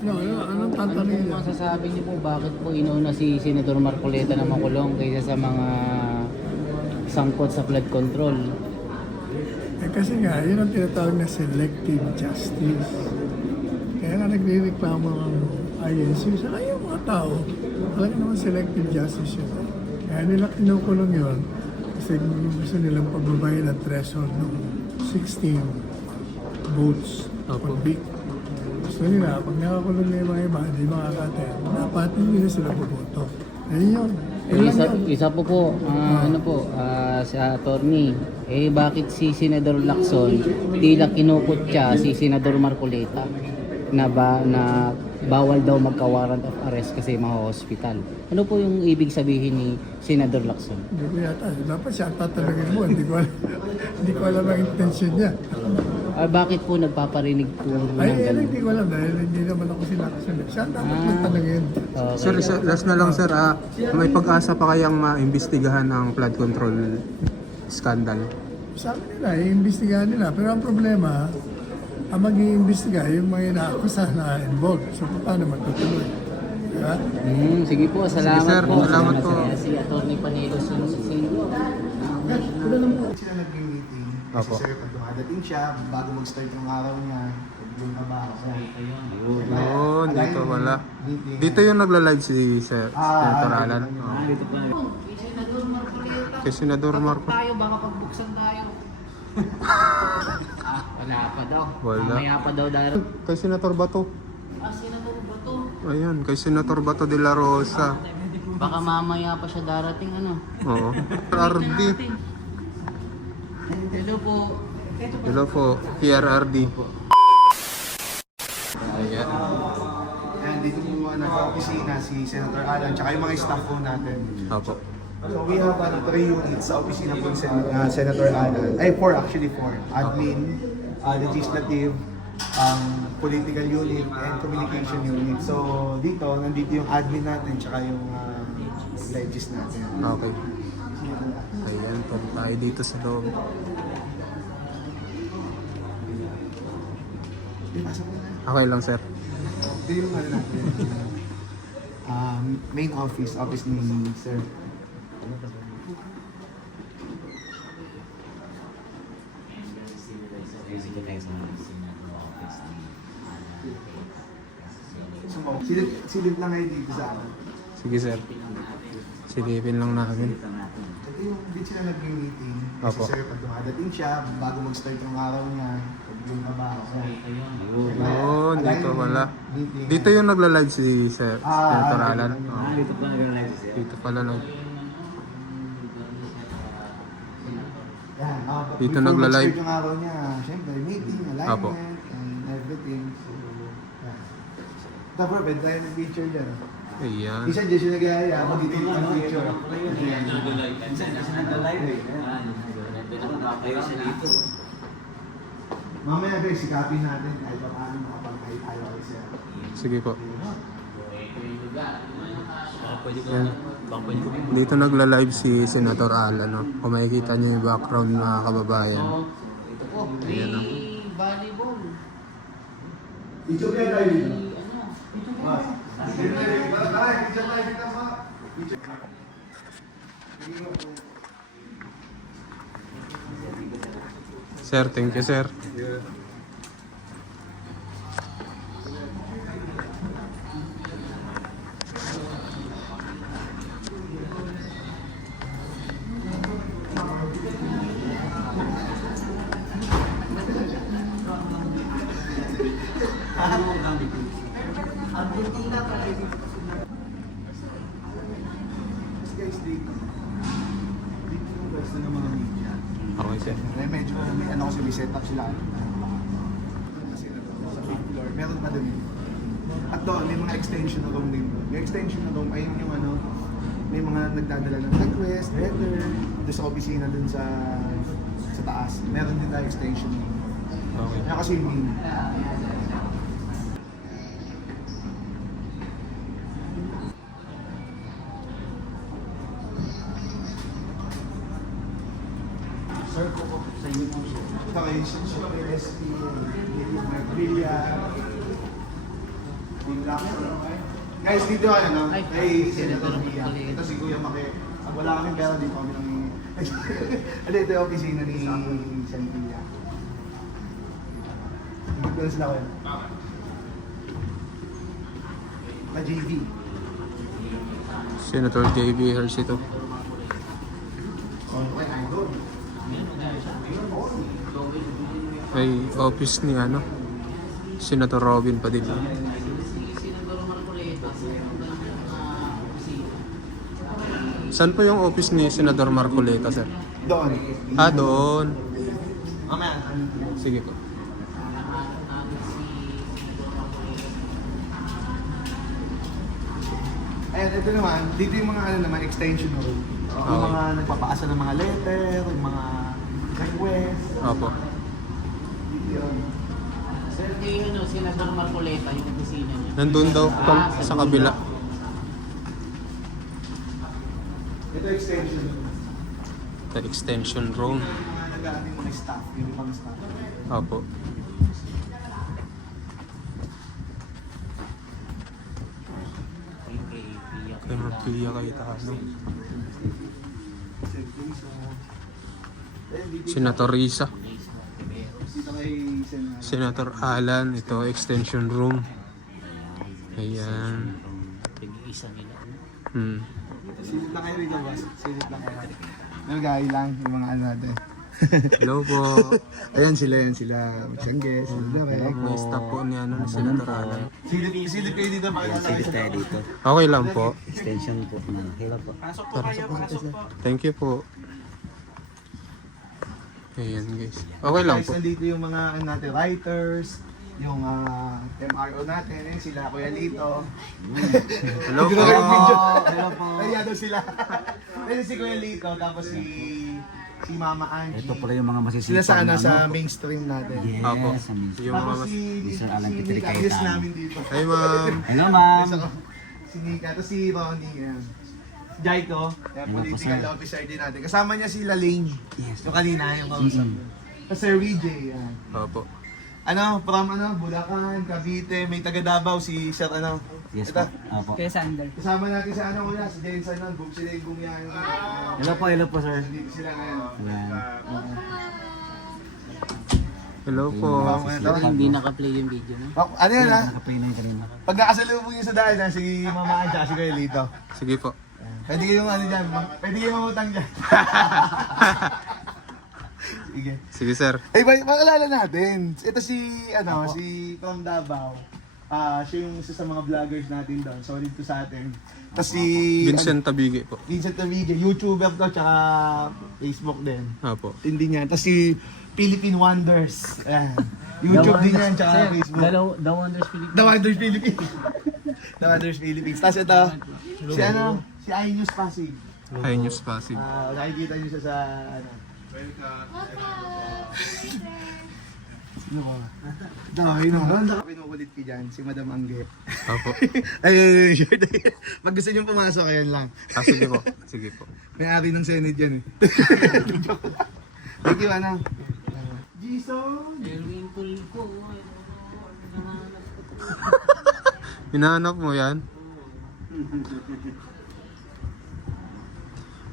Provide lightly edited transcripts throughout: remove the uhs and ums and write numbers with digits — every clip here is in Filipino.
Anong tatanungin niya? Masasabi niyo po bakit po inuuna si Senador Marcoleta na makulong kaysa sa mga sangkot sa flood control? Kasi nga, yun ang tinatawag na selective justice. Kaya nga nagre-reklamo ng INC sa yung mga tao. Talaga naman selective justice yun. Kaya nila kinukulong yun kasi gusto nilang pagbabayin ng threshold ng 16 votes per week. Gusto nila, pag nakakulong na yung mga iba, hindi makakatay. Dapat hindi na sila puputo. Ayun yun. Isa po, sa attorney, bakit si Senador Lacson tila kinukutya si Senador Marcoleta na bawal daw magka-warrant of arrest kasi ma-hospital? Ano po yung ibig sabihin ni Senador Lacson? Hindi ko yata. Dapat siya tatalagin mo. Hindi ko alam ang intention niya. Bakit po nagpaparinig po ng ganun? Hindi ko alam dahil hindi naman ako sinakasunod. Siya dapat magtalagin. Sir, last na lang sir, may pag-asa pa kayang maimbestigahan ang flood control scandal? Sabi nila, i-imbestigahan nila. Pero ang problema, ang mag-iimbestiga yung mga inaakusa na involved. So, paano magtutuloy? Diba? Sige po, salamat Sige, sir. po. Salamat po. Si Atty. Panelos yung Sila nag-meeting. Opo. Kasi sir, pag dumadating siya, bago mag-start ng araw niya, yung trabaho. Oo, dito wala. Dito yung nagla-live si Sir Senator Alan. Senador Marcoleta. Kay Senador Marco. Tayo, baka pagbuksan tayo. Wala pa daw. Wala. Mamaya pa daw darating. Kay Senator Bato. Senador Bato. Ayan, kay Senator Bato de la Rosa. Baka mamaya pa siya darating, ano? Oo. RD. Hello po. Hello po, PRRD. Ayan. And dito po nag-opisina si Senator Alan, tsaka yung mga staff po natin. Opo. So we have 3 units sa opisina po ni Senator Alan. Ay, 4 actually, 4. Admin, legislative, political unit, and communication unit. So dito, nandito yung admin natin, tsaka yung legis natin. Okay. Ayan, punta tayo dito sa loob. Okay lang, sir. Ito yung ano natin. Main office ni Sir. Silip lang ngayon dito sa akin. Sige, sir. Silipin lang namin. Ito yung dito sila nag-meeting. Opo. Kasi sir, pag dumadating siya, bago mag-start ng araw niya, pag yung trabaho. Oo, dito wala. Dito yung nagla-live si Sir Senator Alan. Dito pala lang. Yan, Dito before nagla-live. mag-start yung araw niya, syempre, meeting, alignment, Opo. and everything. So, yan. Tapos, pwede tayo ng picture dyan. Ayan. Isa dyan siya nag-aaya, ako dito yung picture. Mamaya guys, sikapin natin kahit pa paano makapag-kahit tayo kay Sir. Sige po. Yan. Dito nagla-live si Senator Alan. No? Kung makikita niyo yung background na kababayan. Ito po, Ayan, no? volleyball. Picture kayo tayo dito. Sir, thank you, sir. Guys, dito. Dito yung pwesto ng mga media. Okay, sir. Medyo may set up sila. Kasi sa big floor, meron pa din. At doon, may mga extension na room din. Yung extension na room, ayun yung may mga nagdadala ng request, letter, doon sa opisina doon sa taas. Meron din tayo extension room. Okay. Kaya kasi yung Sir, po sa inyo po siya. Saka yung SP, yung Magrilia, Good luck. Guys, dito ano, no? Ay, Kay Senator Senator Pia. Marcoleta. Ito si Kuya Maki. Pag wala kaming pera dito kami nang ano, ito yung opisina ni Sen Pia. Dito na sila Kuya. JV. Senator JB Hercito. Ay, office ni ano, Senator Robin Padilla. Senador Marcoleta, Saan po yung office ni Senador Marcoleta, sir? Doon. Ah, doon. Mamaya. Sige po. Ayan, ito naman, dito yung mga ano naman, extension room. Yung Okay. mga nagpapaasa ng mga letter, yung mga request. Opo. Dito yun. Sir, kay ano, Senador Marcoleta, yung opisina niya. Nandun daw sa kabila. Ito extension room. The extension room. Yung mga nag-aating mga staff, yung mga staff. Opo. Kay Marpilla kay Tano. Senator Risa. Dito kay Sen. Senator Alan. Ito, extension room. Ayan. Pag-iisa nila. Silip lang kayo rito, boss. Silip lang kayo. Nalagay lang yung mga ano natin. Hello po. Ayan sila, Magsangge, sila Direk. May staff po ni ano, ni Senator Alan. Silip kayo dito, pakilala kayo sa dito. Okay lang po. Extension po na. Hello po. Thank you po. Ayan guys. Okay lang Guys, po. nandito yung mga ano natin, writers, yung MRO natin, eh, sila Kuya Lito. Hello po. Hello po. Kaya daw sila. Ayun si Kuya Lito, tapos si Mama Angie. Ito pala yung mga masisipag Sila sana na sa ano. mainstream natin. Yes, Apo. amazing. Yung mga Tapos mas... si Sir Alan si Kitri Nika, Cayetano. yes namin dito. Hi ma'am. Hello ma'am. Si Nika, tapos si Ronnie. Yan. Si Jaiko, political officer din natin. Kasama niya si Lalaine. Yes. Yung kanina, yung kausap. Tapos Sir VJ. Yan. Opo. Ano, from ano, Bulacan, Cavite, may taga Davao, si Sir ano. Yes Ito. po. Opo. Kasama natin sa ano kuya, si Jensen nun, sila yung bumiyahe. Hello po sir. Nandito sila ngayon. Yan. Hello po. Hindi naka-play yung video, no? Ano yan ha? Nakaplay na yung kanina. Pag nakasalubong yun sa dahil na, si Mama Anja, si Kuya Lito. Sige po. Pwede kayong ano dyan, pwede kayong mamutang dyan. Sige. Sige sir. Ay, maalala natin. Ito si, ano, si Tom Davao. Siya yung isa sa mga vloggers natin doon. Solid to sa atin. Tapos si... Vincent Tabige po. Vincent Navige, YouTuber to, tsaka Facebook din. Opo. Hindi niya. Tapos si Philippine Wonders. Ayan. YouTube din yan, tsaka Facebook. The Wonders Philippines. The Wonders Philippines. The Wonders Philippines. Tapos ito, si ano, si iNews Pasig. Hi News Pasig. Nakikita niyo siya sa, ano. Sino ba? Dahil naman. Pinukulit ko dyan, si Madam Angge. Opo. Ay, sure. Pag gusto niyo pumasok, ayan lang. Sige po. Sige po. May-ari ng Senate yan eh. Thank you, ano. Jason! Erwin Tulfo. Hinahanap mo yan?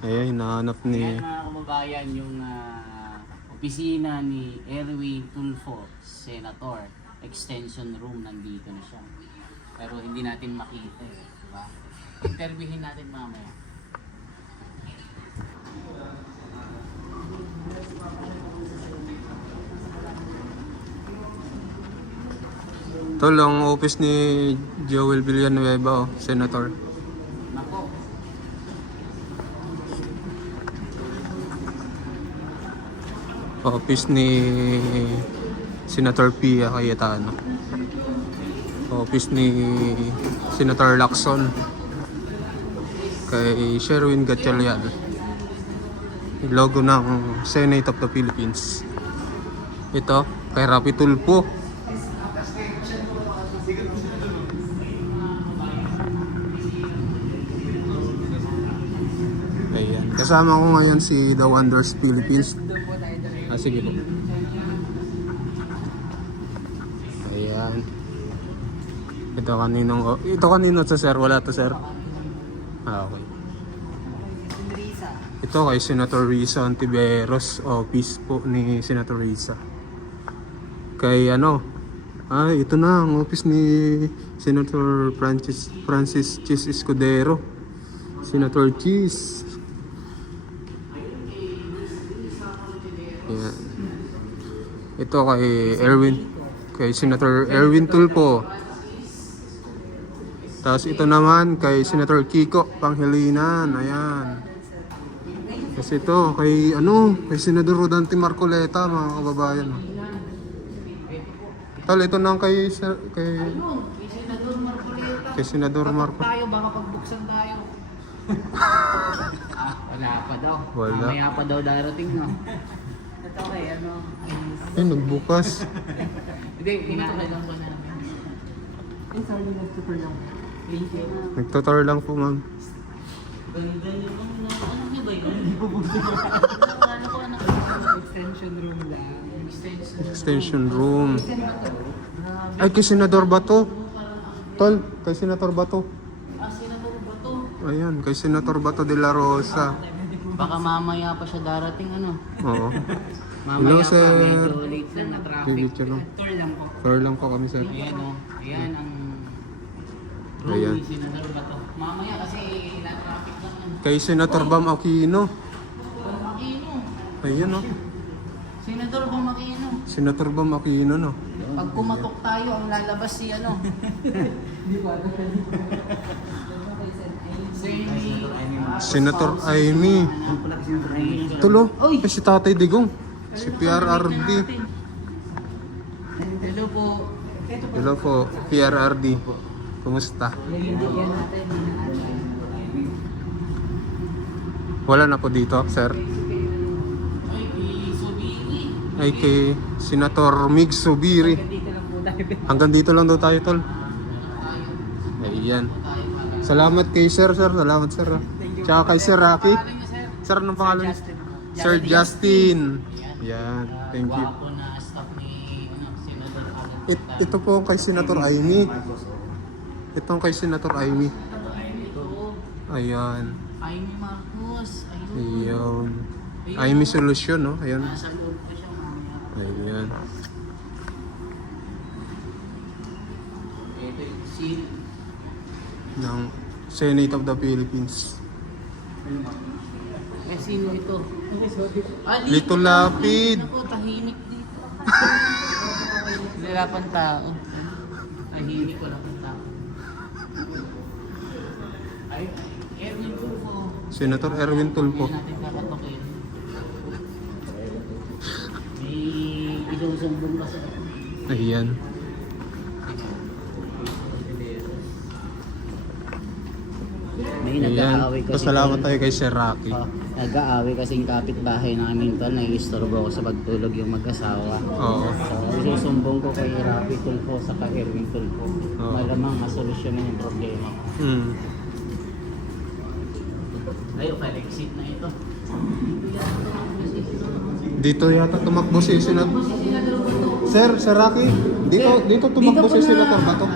Ayan, hinahanap ni... Yan mga kababayan, yung opisina ni Erwin Tulfo, Senator. Extension room, nandito na siya. Pero hindi natin makita, diba? Interviewin natin mamaya. Ito lang office ni Joel Villanueva, Senator. Nako, Office ni Senator Pia Cayetano. Office ni Senator Lacson. Kay Sherwin Gatchalian. Yung logo ng Senate of the Philippines. Ito, kay Rapi Tulfo. Ayan. Kasama ko ngayon si The Wonders Philippines. Sige po. Ayan. Ito Ito kanino to sir? Wala to sir? Ah, okay. Ito kay Senator Risa Ontiveros, office po ni Senator Risa. Kay ito na ang office ni Senator Francis Chis Escudero. Senator Chis. Yan. Ito kay Senator Erwin Tulfo. Tapos ito naman kay Senator Kiko Pangilinan. Ayan. Tapos ito kay Senador Rodante Marcoleta, mga kababayan. Tal, ito nang kay Senador Marcoleta. Tayo, baka pagbuksan tayo. Wala pa daw. Wala. Mamaya pa daw darating, no? Ito kay Ay, nagbukas. Hindi, pinatulad lang po namin. Nagtutor lang po, ma'am. Extension room lang. Extension room. Ay, kay Senador Bato. Tol, kay Senator Bato. Senator ba to? Ayan, kay Senator Bato de la Rosa. Baka mamaya pa siya darating, Oo. Mamaya Hello, pa, sir. medyo late na traffic. Picture lang. Tour lang po. Tour lang po kami, sir. Ayan, Ayan ang room Ayan. ni Senator Bato. Mamaya kasi na-traffic lang. Kay Senator Bam Aquino. Bam Aquino. Ayan, Senator Bam Aquino. Senator Bam Aquino, no? Pag kumatok tayo, ang lalabas si Senator Amy. Tulo. Ay, si Tatay Digong. Si PRRD. Hello po. Hello po, PRRD. Kumusta? Wala na po dito, sir. Ay, kay Senator Mig Subiri. Hanggang dito lang daw tayo, tol. Ayan. Salamat kay sir. Salamat, sir. Tsaka kay Sir Rocky. Sir, anong pangalan? Sir Justin. Yan. Thank you. Wapo na staff ni Senator Alan. Ito po kay Senator Amy. Itong kay Senator Amy. Ayan. Amy Marcos. Ayun. Amy Solution, no? Ayan. Nasa loob pa siya mamaya. Ayan. Ito yung seal. Ng Senate of the Philippines. Sino ito? Lito Lapid. Ako, tahimik dito. Wala pang tao. Tahimik, wala pang tao. Ay, Erwin Tulfo. Senator Erwin Tulfo. Hindi natin kakatokin. May isusumbong ka sa... Ayan. May Ayan. nag-aaway kasi. Pasalamat tayo kay Sir Rocky. Nag-aaway kasi yung kapitbahay namin to, nai-istorbo ako sa pagtulog yung mag-asawa. Oo. So, isusumbong ko kay Rafi Tulfo sa Erwin Tulfo. Oo. Malamang masolusyonan yung problema ko. Ayun, exit na ito. Dito yata tumakbo si Senator. Sir Rocky, dito tumakbo si Senator Bato.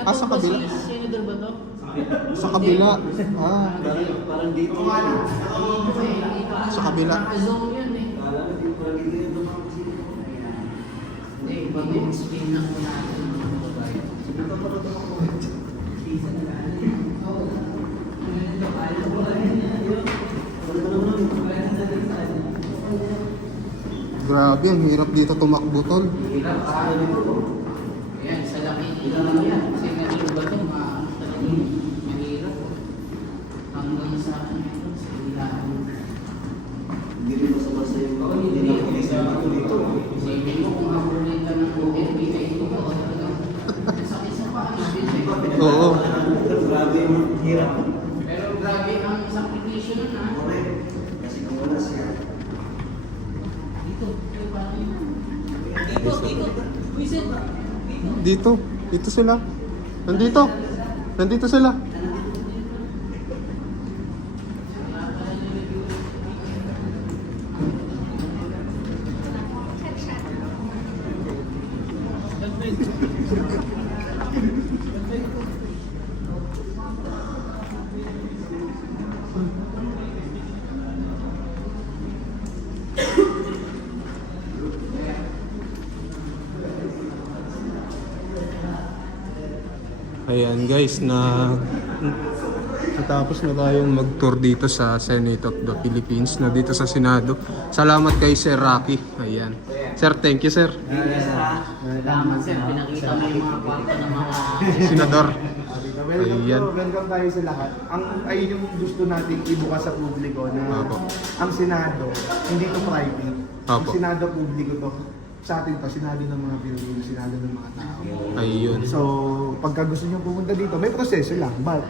Ah, sa kabila. Senator ba to? Sa kabila. Ah, Parang dito. sa kabila. Zoom yun eh. Hindi, explain lang po natin. Grabe, ang hirap dito tumakbo, tol. Ayan, sa laki nila yan. Senator ba to? Talagang mahirap. Hanggang sa ilahan. Hindi rin basta-basta yung Isipin mo kung mabulit ka ng OLP na ito ko. Sakit sa paa. Oo. Grabe yung hirap. Pero grabe ang sakripisyo nun ha. Kasi kung wala siya. Dito. Dito. Wisit. Dito sila. Nandito sila. Ayan guys, natapos na tayong mag-tour dito sa Senate of the Philippines na dito sa Senado. Salamat kay Sir Rocky. Ayan. Sir, thank you sir. Salamat sir, pinakita mo yung mga kwarto ng mga Senador. Welcome, Ayan. welcome tayo sa lahat. Ayun yung gusto natin ibukas sa publiko na Apo. ang Senado, hindi to private. Ang Apo. Senado publiko to. Sa atin to, Senado ng mga Pilipino, Senado ng mga tao. Ayun. So, pagka gusto nyo pumunta dito, may proseso lang. But,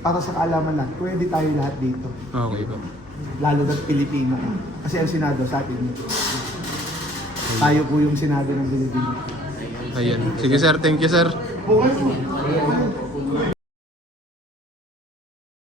para sa kaalaman lang, pwede tayo lahat dito. Okay po. Lalo na Pilipino. Kasi ang Senado sa atin. Tayo po yung Senado ng Pilipino. Ayan. Sige sir, thank you sir. Okay po.